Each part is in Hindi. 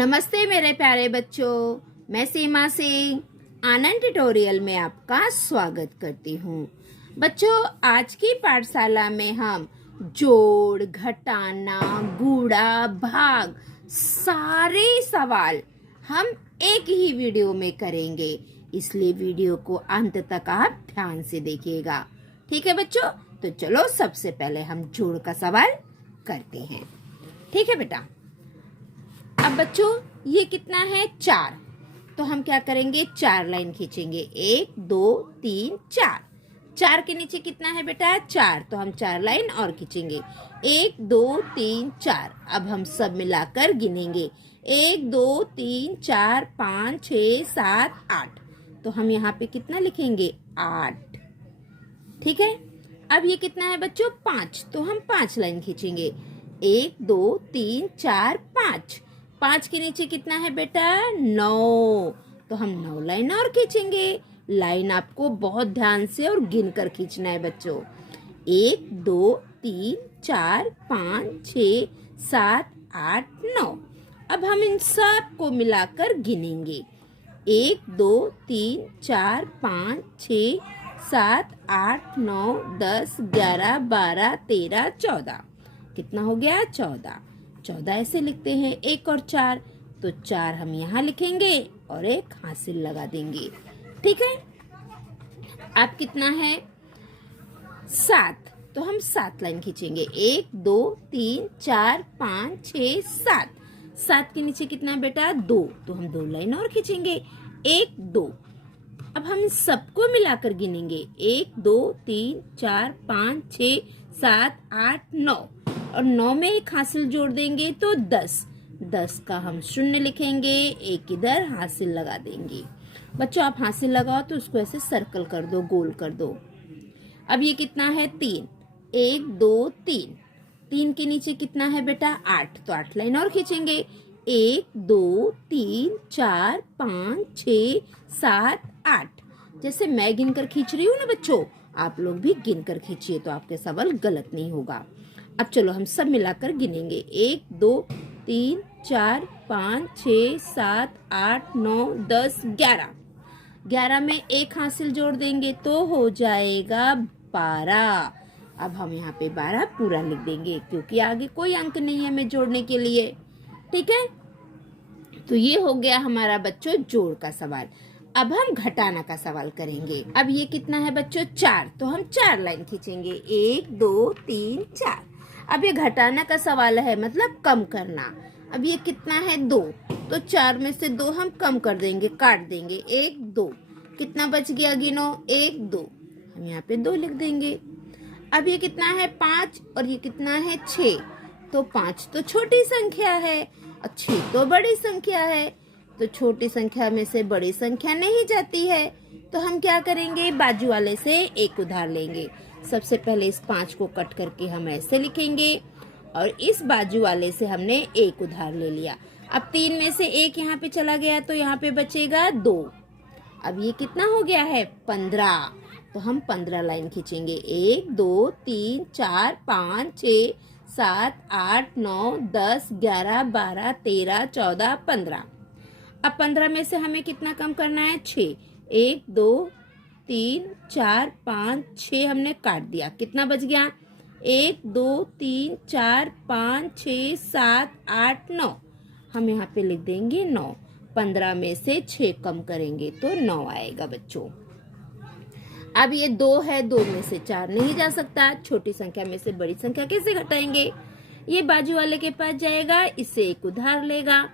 नमस्ते मेरे प्यारे बच्चों, मैं सीमा सिंह आनंद ट्यूटोरियल में आपका स्वागत करती हूँ। बच्चों, आज की पाठशाला में हम जोड़, घटाना, गुणा, भाग सारे सवाल हम एक ही वीडियो में करेंगे, इसलिए वीडियो को अंत तक आप ध्यान से देखिएगा। ठीक है बच्चों, तो चलो सबसे पहले हम जोड़ का सवाल करते हैं। ठीक है बेटा। अब बच्चों ये कितना है? 4। तो हम क्या करेंगे? 4 लाइन खींचेंगे। 1 2 3 4। 4 के नीचे कितना है बेटा? 4। तो हम 4 लाइन और खींचेंगे। 1 2 3 4। अब हम सब मिलाकर गिनेंगे। 1 2 3 4 5 6 7 8। तो हम यहाँ पे कितना लिखेंगे? 8। ठीक है। अब ये कितना है बच्चों? 5। तो हम 5 लाइन खींचेंगे। 1 2 3 4 5। 5 के नीचे कितना है बेटा? 9। तो हम 9 लाइन और खींचेंगे। लाइन आपको बहुत ध्यान से और गिन कर खींचना है बच्चों। 1 2 3 4 5 6 7 8 9। अब हम इन सब को मिलाकर गिनेंगे। 1 2 3 4 5 6 7 8 9 10 11 12 13 14। कितना हो गया? 14। 14 ऐसे लिखते हैं। 1 और 4। तो 4 हम यहाँ लिखेंगे और एक हासिल लगा देंगे। ठीक है। अब कितना है? 7। तो हम 7 लाइन खींचेंगे। 1 2 3 4 5 6 7। 7 के नीचे कितना है बेटा? 2। तो हम 2 लाइन और खींचेंगे। 1 2। अब हम सबको मिलाकर गिनेंगे। 1 2 3 4 5 6 7 8 9 और 9 में एक हासिल जोड़ देंगे तो 10। 10 का हम शून्य लिखेंगे, एक इधर हासिल लगा देंगे। बच्चों आप हासिल लगाओ तो उसको ऐसे सर्कल कर दो, गोल कर दो। अब ये कितना है? 3। 1 2 3। 3 के नीचे कितना है बेटा? 8। तो 8 लाइन और खींचेंगे। 1 2 3 4 5 6 7 8। जैसे मैं गिनकर खींच रही हूँ ना बच्चों, आप लोग भी गिनकर खींचिए तो आपके सवाल गलत नहीं होगा। अब चलो हम सब मिलाकर गिनेंगे। 1 2 3 4 5 6 7 8 9 10 11। 11 में एक हासिल जोड़ देंगे तो हो जाएगा 12। अब हम यहाँ पे 12 पूरा लिख देंगे क्योंकि आगे कोई अंक नहीं है हमें जोड़ने के लिए। ठीक है। तो ये हो गया हमारा बच्चों जोड़ का सवाल। अब हम घटाना का सवाल करेंगे। अब ये कितना है बच्चों? 4। तो हम 4 लाइन खींचेंगे। 1 2 3 4। अब ये घटाना का सवाल है, मतलब कम करना। अब ये कितना है? 2। तो 4 में से 2 हम कम कर देंगे, काट देंगे। 1 2। कितना बच गया? गिनो। 1 2। हम यहाँ पे 2 लिख देंगे। अब ये कितना है? 5 और ये कितना है? 6। तो 5 तो छोटी संख्या है और 6 तो बड़ी संख्या है। तो छोटी संख्या में से बड़ी संख्या नहीं जाती है, तो हम क्या करेंगे? बाजू वाले से एक उधार लेंगे। सबसे पहले इस 5 को कट करके हम ऐसे लिखेंगे और इस बाजू वाले से हमने एक उधार ले लिया। अब 3 में से 1 यहाँ पे चला गया तो यहाँ पे बचेगा 2। अब ये कितना हो गया है? 15। तो हम 15 लाइन खींचेंगे। 1 2 3 4 5 6 7 8 9 10 11 12 13 14 15। अब 15 में से हमें कितना कम करना है? 6। 1 2 3 4 5 6 हमने काट दिया। कितना बच गया? 1 2 3 4 5 6 7 8 9। हम यहाँ पे लिख देंगे 9। 15 में से 6 कम करेंगे तो 9 आएगा बच्चों। अब ये 2 है, 2 में से 4 नहीं जा सकता। छोटी संख्या में से बड़ी संख्या कैसे घटाएंगे? ये बाजू वाले के पास जाएगा, इससे एक उधार लेगा।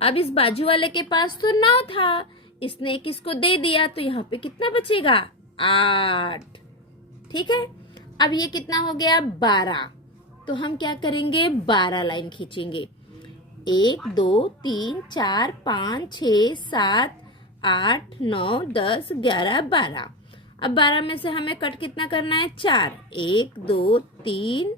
अब इस बाजू वाले के पास तो 9 था, इसने किसको दे दिया तो यहाँ पे कितना बचेगा? 8। ठीक है। अब ये कितना हो गया? 12। तो हम क्या करेंगे? 12 लाइन खींचेंगे। 1 2 3 4 5 6 7 8 9 10 11 12। अब 12 में से हमें कट कितना करना है? 4। 1 2 3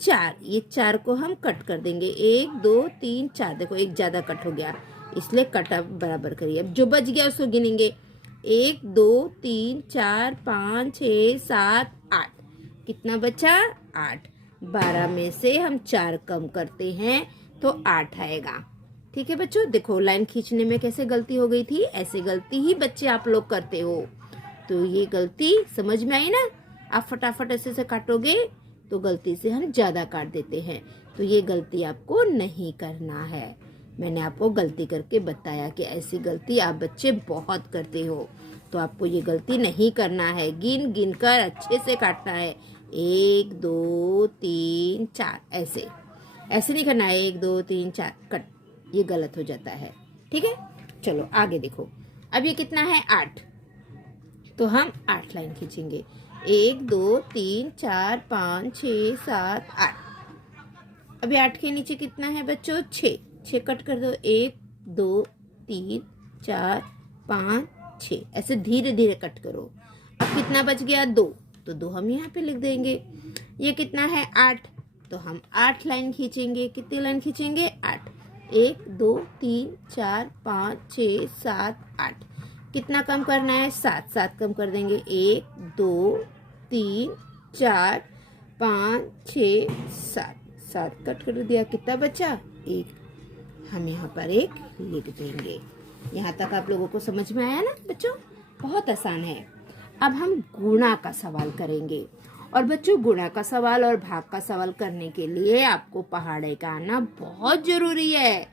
4। ये 4 को हम कट कर देंगे। 1 2 3 4। देखो एक ज्यादा कट हो गया, इसलिए कट अब बराबर करिए। अब जो बच गया उसको गिनेंगे। 1 2 3 4 5 6 7 8। कितना बचा? 8। 12 में से हम 4 कम करते हैं तो 8 आएगा। ठीक है बच्चों, देखो लाइन खींचने में कैसे गलती हो गई थी, ऐसे गलती ही बच्चे आप लोग करते हो। तो ये गलती समझ में आई ना? आप फटाफट ऐसे से काटोगे तो गलती से हम ज्यादा काट देते हैं, तो ये गलती आपको नहीं करना है। मैंने आपको गलती करके बताया कि ऐसी गलती आप बच्चे बहुत करते हो, तो आपको ये गलती नहीं करना है। गिन गिन कर अच्छे से काटना है, 1 2 3 4, ऐसे ऐसे नहीं करना है 1 2 3 4 कट, ये गलत हो जाता है। ठीक है, चलो आगे देखो। अब ये कितना है 8, तो हम 8 लाइन खींचेंगे, 1 2 3 4 5 6 7 8। अभी 8 के नीचे कितना है बच्चों 6, 6 कट कर दो, 1 2 3 4 5 6, ऐसे धीरे धीरे कट करो। अब कितना बच गया 2, तो 2 हम यहाँ पे लिख देंगे। ये कितना है 8, तो हम 8 लाइन खींचेंगे। कितनी लाइन खींचेंगे 8, 1 2 3 4 5 6 7 8। कितना कम करना है 7, 7 कम कर देंगे, 1 2 3 4 5 6 7, 7 कट कर दिया, कितना बचा 1, हम यहाँ पर 1 लिख देंगे। यहाँ तक आप लोगों को समझ में आया ना बच्चों? बहुत आसान है। अब हम गुणा का सवाल करेंगे, और बच्चों गुणा का सवाल और भाग का सवाल करने के लिए आपको पहाड़े का आना बहुत जरूरी है।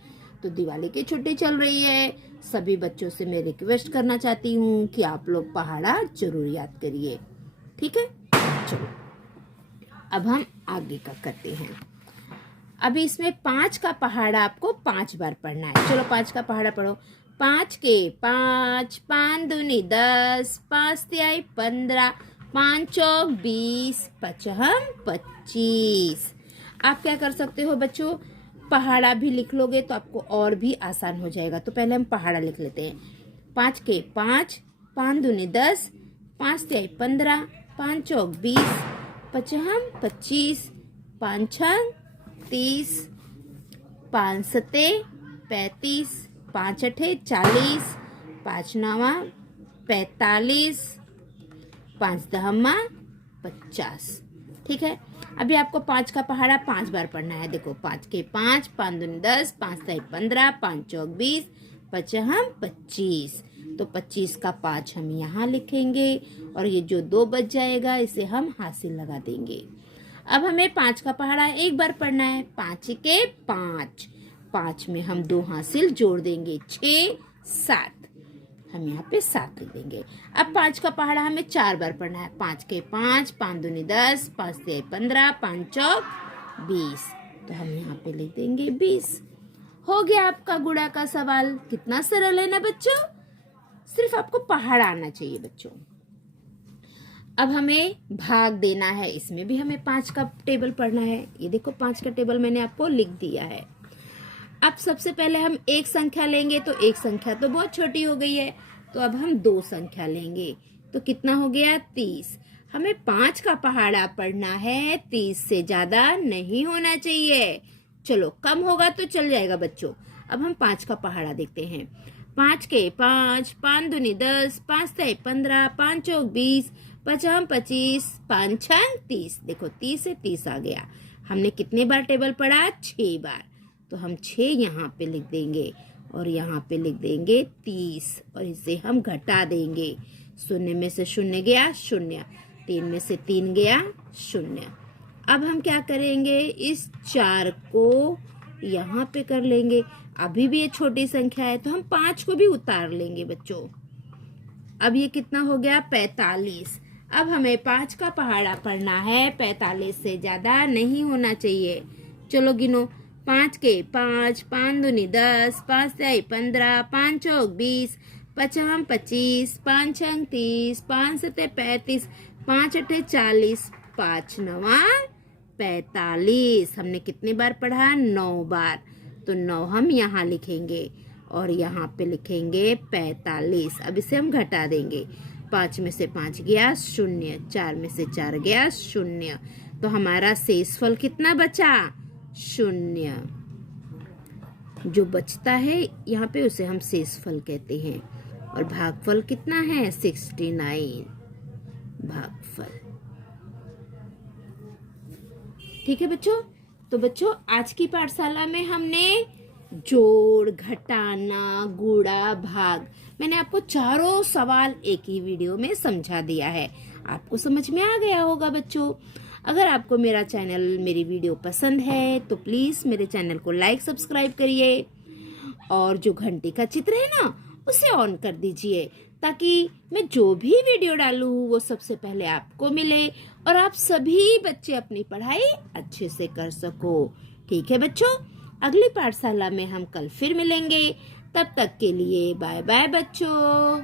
तो दिवाली की छुट्टी चल रही है, सभी बच्चों से मैं रिक्वेस्ट करना चाहती हूँ कि आप लोग पहाड़ा जरूर याद करिए। ठीक है, चलो अब हम आगे का करते हैं। अभी इसमें 5 का पहाड़ा आपको 5 बार पढ़ना है। चलो 5 का पहाड़ा पढ़ो। 5 के 5, 5 दूनी 10, 5 तिहाई 15, 5 चौक 20, 5 25। आप क्या कर सकते हो बच्चों, पहाड़ा भी लिख लोगे तो आपको और भी आसान हो जाएगा। तो पहले हम पहाड़ा लिख लेते हैं। 5 के 5, 5 दूनी 10, 5 तिहाई 15, 5 चौक 20, 5 25, 5 30, 5 सते 35, 5 अठे 40, 5 नवा 45, 5 दहमा 50। ठीक है, अभी आपको 5 का पहाड़ा 5 बार पढ़ना है। देखो 5 के 5, 5 दूनी 10, 5 तिहाई 15, 5 चौक 20, 5 25। तो 25 का 5 हम यहाँ लिखेंगे, और ये जो 2 बच जाएगा इसे हम हासिल लगा देंगे। अब हमें 5 का पहाड़ा 1 बार पढ़ना है। 5 के 5, 5 में हम 2 हासिल जोड़ देंगे, 6 7, हम यहाँ पे 7 लिख देंगे। अब 5 का पहाड़ा हमें 4 बार पढ़ना है। 5 के 5, 5 दूनी 10, 5 तिहाई 15, 5 चौक 20, तो हम यहाँ पे लिख देंगे 20। हो गया आपका गुणा का सवाल। कितना सरल है ना बच्चों? सिर्फ आपको पहाड़ा आना चाहिए बच्चों। अब हमें भाग देना है, इसमें भी हमें 5 का टेबल पढ़ना है। ये देखो 5 का टेबल मैंने आपको लिख दिया है। अब सबसे पहले हम एक संख्या लेंगे, तो एक संख्या तो बहुत छोटी हो गई है, तो अब हम 2 संख्या लेंगे, तो कितना हो गया 30। हमें 5 का पहाड़ा पढ़ना है, 30 से ज्यादा नहीं होना चाहिए। चलो कम होगा तो चल जाएगा बच्चों। अब हम 5 का पहाड़ा देखते हैं। 5 के 5, 5 दूनी 10, 5 तिहाई 15, 5 चौक 20, 5 25, 5 30। देखो 30 से 30 आ गया। हमने कितने बार टेबल पढ़ा? 6 बार। तो हम 6 यहाँ पे लिख देंगे, और यहाँ पे लिख देंगे 30, और इसे हम घटा देंगे। 0 में से 0 गया 0, 3 में से 3 गया 0। अब हम क्या करेंगे, इस 4 को यहाँ पे कर लेंगे। अभी भी ये छोटी संख्या है, तो हम 5 को भी उतार लेंगे बच्चों। अब ये कितना हो गया 45। अब हमें 5 का पहाड़ा पढ़ना है, 45 से ज्यादा नहीं होना चाहिए। चलो गिनो। 5 के 5, 5 दूनी 10, 5 तिहाई 15, 5 चौक 20, 5 25, 5 30, 5 सते 35, 5 अठे 40, 5 नवा 45। हमने कितने बार पढ़ा? 9 बार। तो 9 हम यहाँ लिखेंगे, और यहाँ पे लिखेंगे 45। अब इसे हम घटा देंगे। 5 में से 5 गया 0, 4 में से 4 गया 0, तो हमारा शेषफल कितना बचा? 0। जो बचता है यहाँ पे उसे हम शेषफल कहते हैं, और भागफल कितना है? 69 भागफल। ठीक है बच्चों, तो बच्चों आज की पाठशाला में हमने जोड़, घटाना, गुणा, भाग, मैंने आपको चारों सवाल एक ही वीडियो में समझा दिया है। आपको समझ में आ गया होगा बच्चों। अगर आपको मेरा चैनल, मेरी वीडियो पसंद है तो प्लीज मेरे चैनल को लाइक, सब्सक्राइब करिए और जो घंटी का चित्र है ना उसे ऑन कर दीजिए, ताकि मैं जो भी वीडियो डालूं वो सबसे पहले आपको मिले और आप सभी बच्चे अपनी पढ़ाई अच्छे से कर सको। ठीक है बच्चों, अगली पाठशाला में हम कल फिर मिलेंगे। तब तक के लिए बाय बाय बच्चों।